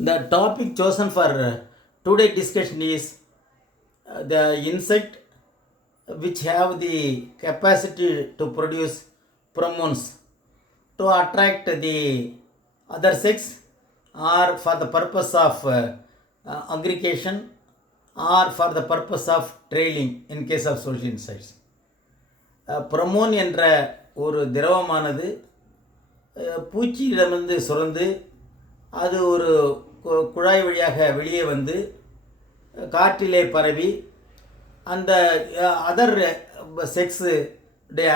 The topic chosen for today's discussion is the insect which have the capacity to produce pheromones to attract the other sex or for the purpose of aggregation or for the purpose of trailing in case of social insects. Pheromone என்ற ஒரு திரவமானது பூச்சியிடமிருந்து சுரந்து அது ஒரு குழாய் வழியாக வெளியே வந்து காற்றிலே பரவி அந்த அதர் செக்ஸு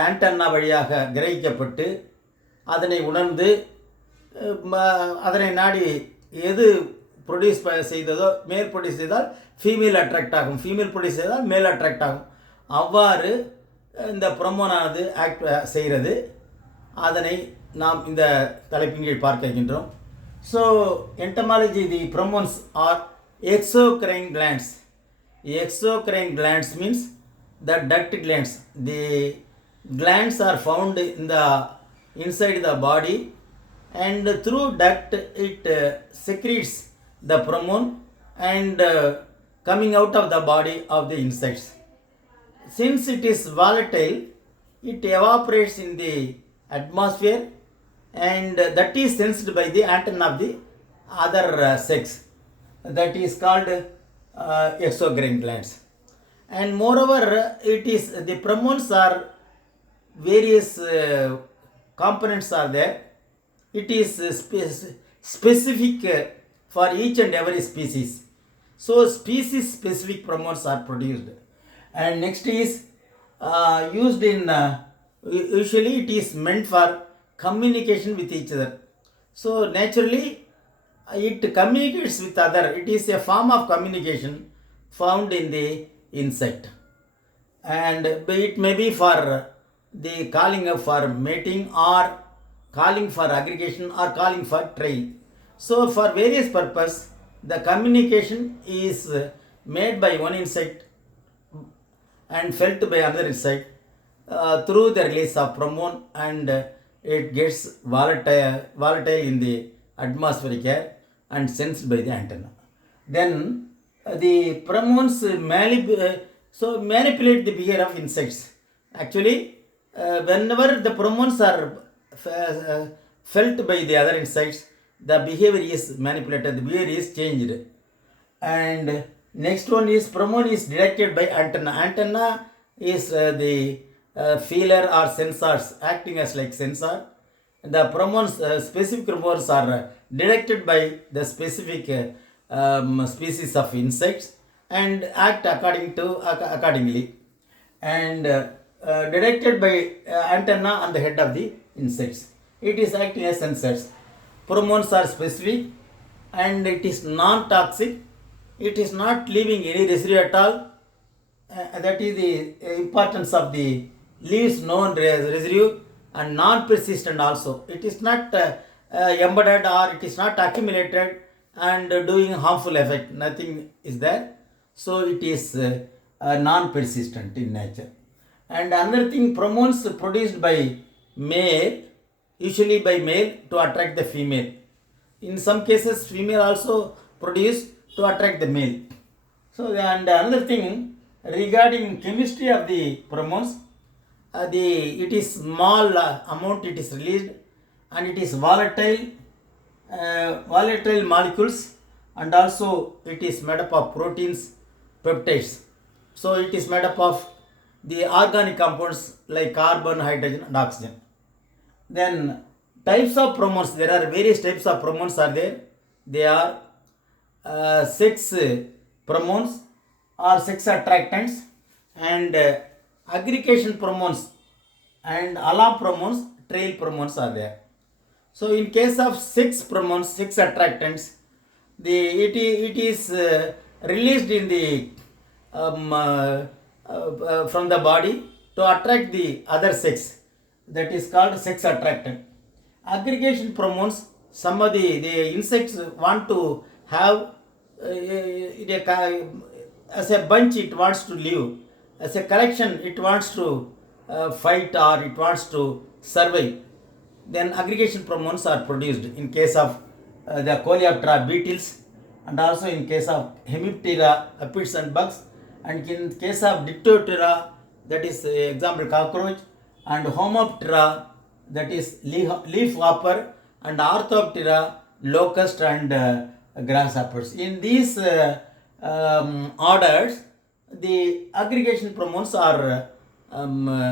ஆண்டன்னா வழியாக கிரகிக்கப்பட்டு அதனை உணர்ந்து அதனை நாடி எது ப்ரொடியூஸ் செய்ததோ மேல் ப்ரொடியூஸ் செய்தால் ஃபீமேல் அட்ராக்ட் ஆகும், ஃபீமேல் ப்ரொடியூஸ் செய்தால் மேல் அட்ராக்ட் ஆகும். அவ்வாறு இந்த புரோமோனானது ஆக்ட் செய்கிறது. அதனை நாம் இந்த தலைப்பின் கீழ் பார்க்க இருக்கின்றோம். So, entomology, the pheromones are exocrine glands. Exocrine glands means the duct glands. The glands are found in the inside the body, and through duct it secretes the pheromone and coming out of the body of the insects. Since it is volatile, it evaporates in the atmosphere, and that is sensed by the antenna of the other sex, that is called exocrine glands. And moreover, it is the pheromones are various components are there. It is specific for each and every species. So species specific pheromones are produced. And next is used in usually it is meant for communication with each other. So naturally it communicates with other. It is a form of communication found in the insect, and it may be for the calling for mating or calling for aggregation or calling for trail. So for various purpose the communication is made by one insect and felt by another insect through the release of pheromone, and it gets volatile in the atmospheric air and sensed by the antenna. Then the pheromones manipulate the behavior of insects. Actually, whenever the pheromones are felt by the other insects, the behavior is manipulated, the behavior is changed. And next one is pheromone is detected by antenna. Antenna is the feeler or sensors acting as like sensor. The pheromones, specific pheromones are detected by the specific species of insects and act accordingly, and detected by antenna on the head of the insects. It is acting as sensors. Pheromones are specific and it is non-toxic. It is not leaving any residue at all. That is the importance of the leaves known residue, and non-persistent also. It is not embedded or it is not accumulated and doing harmful effect. Nothing is there. So it is non-persistent in nature. And another thing, pheromones produced by male, usually by male to attract the female. In some cases female also produce to attract the male. So and another thing regarding chemistry of the pheromones, it is small amount it is released, and it is volatile molecules, and also it is made up of proteins, peptides. So it is made up of the organic compounds like carbon, hydrogen and oxygen. Then types of pheromones, there are various types of pheromones are there. They are sex pheromones or sex attractants, and aggregation pheromones and alarm pheromones, trail pheromones are there. So in case of sex pheromones, sex attractants, it is released in the from the body to attract the other sex. That is called sex attractant. Aggregation pheromones, some of the insects want to have as a bunch it wants to live, as a collection it wants to fight or it wants to survive. Then aggregation pheromones are produced in case of the Coleoptera beetles, and also in case of Hemiptera aphids and bugs, and in case of Diptera, that is example cockroach, and Homoptera, that is leaf hopper, and Orthoptera, locust and grasshoppers. In these orders, the aggregation pheromones are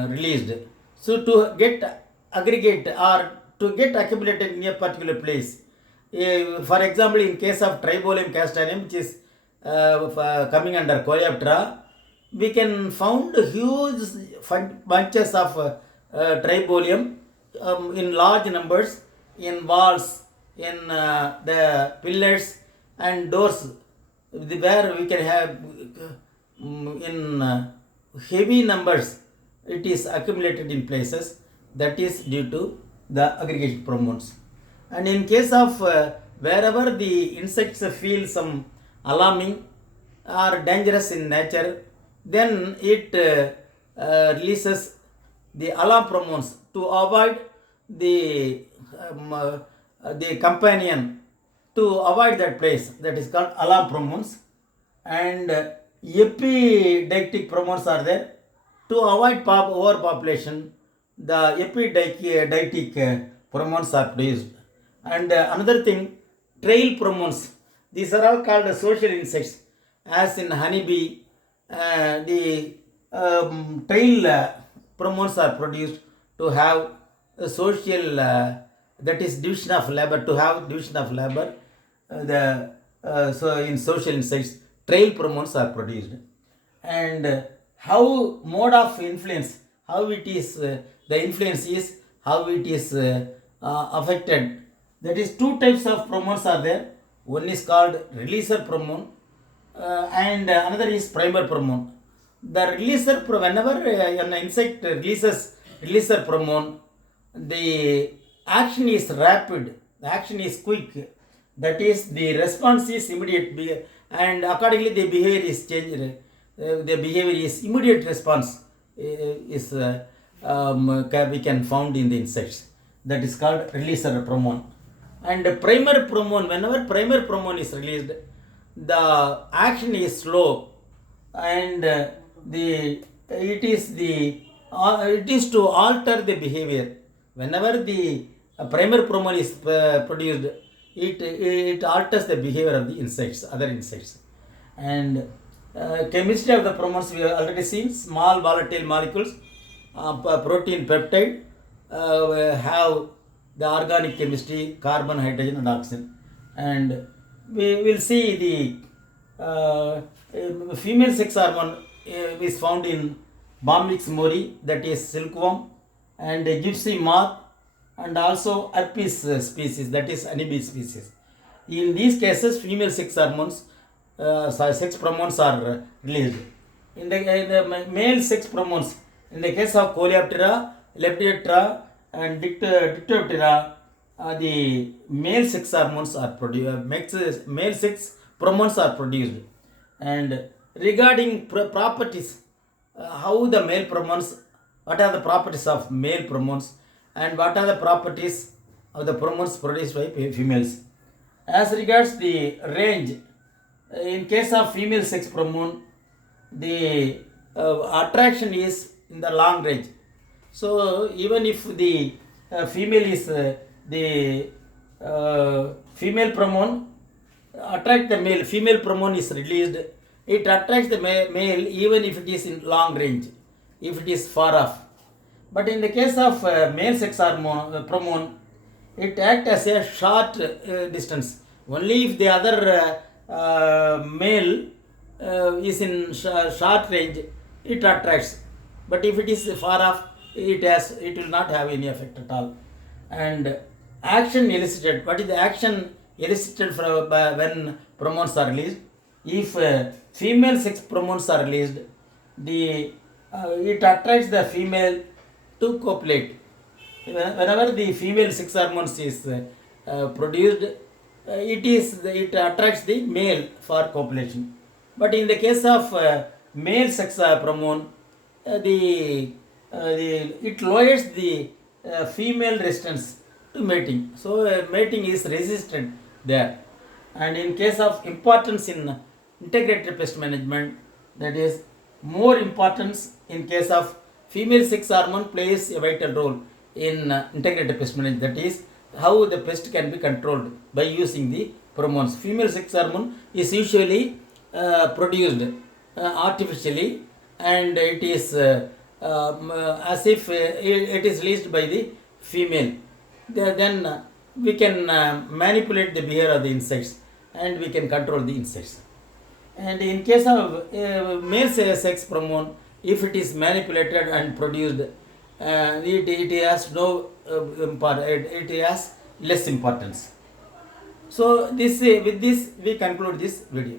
released. So to get aggregate or to get accumulated in a particular place, for example, in case of Tribolium castanum, which is coming under Coleoptera, we can found huge bunches of Tribolium in large numbers in walls, in the pillars and doors, where we can have in heavy numbers. It is accumulated in places. That is due to the aggregation pheromones. And in case of wherever the insects feel some alarming or dangerous in nature, then it releases the alarm pheromones to avoid the companion, to avoid that place. That is called alarm pheromones. And epideictic pheromones are there to avoid overpopulation. The epideictic pheromones are produced. And another thing, trail pheromones. These are all called social insects. As in honeybee, the trail pheromones are produced to have a social, that is division of labor, to have division of labor. So in social insects, trail pheromones are produced. And how mode of influence, how it is, the influence is, how it is affected. That is, two types of pheromones are there. One is called releaser pheromone and another is primer pheromone. The releaser, whenever an insect releases releaser pheromone, the action is rapid, the action is quick. That is, the response is immediate, and accordingly the behavior is changed. The behavior is immediate response is we can found in the insects. That is called releaser pheromone. And primer pheromone, whenever primer pheromone is released, the action is slow, and it is to alter the behavior. Whenever the primer pheromone is produced, it alters the behavior of the insects, other insects. And chemistry of the pheromones we have already seen. Small volatile molecules, protein, peptide, have the organic chemistry, carbon, hydrogen and oxygen. And we will see the female sex hormone is found in Bombyx mori, that is silkworm, and gypsy moth, and also Apis species, that is honeybee species. In these cases, female sex hormones, sex pheromones are released. In the male sex pheromones, in the case of Coleoptera, Lepidoptera and Diptera, the male sex hormones are produced, male sex pheromones are produced. And regarding properties, how the male pheromones, what are the properties of male pheromones, and what are the properties of the pheromones produced by females. As regards the range, in case of female sex pheromone, the attraction is in the long range. So even if the female is the female pheromone attract the male, female pheromone is released, it attracts the male even if it is in long range, if it is far off. But in the case of male sex hormone pheromone, it acts as a short distance. Only if the other male is in short range, it attracts. But if it is far off, it will not have any effect at all. And action elicited. What is the action elicited when pheromones are released? If female sex pheromones are released, it attracts the female to copulate. Whenever the female sex hormones is produced, it attracts the male for copulation. But in the case of male sex pheromone, it lowers the female resistance to mating. So mating is resisted there. And in case of importance in integrated pest management, that is more importance in case of female sex hormone plays a vital role in integrated pest management. That is how the pest can be controlled by using the pheromones. Female sex hormone is usually produced artificially, and it is as if it is released by the female. Then we can manipulate the behavior of the insects, and we can control the insects. And in case of male sex pheromone, if it is manipulated and produced, it has no it has less importance. So this with this we conclude this video.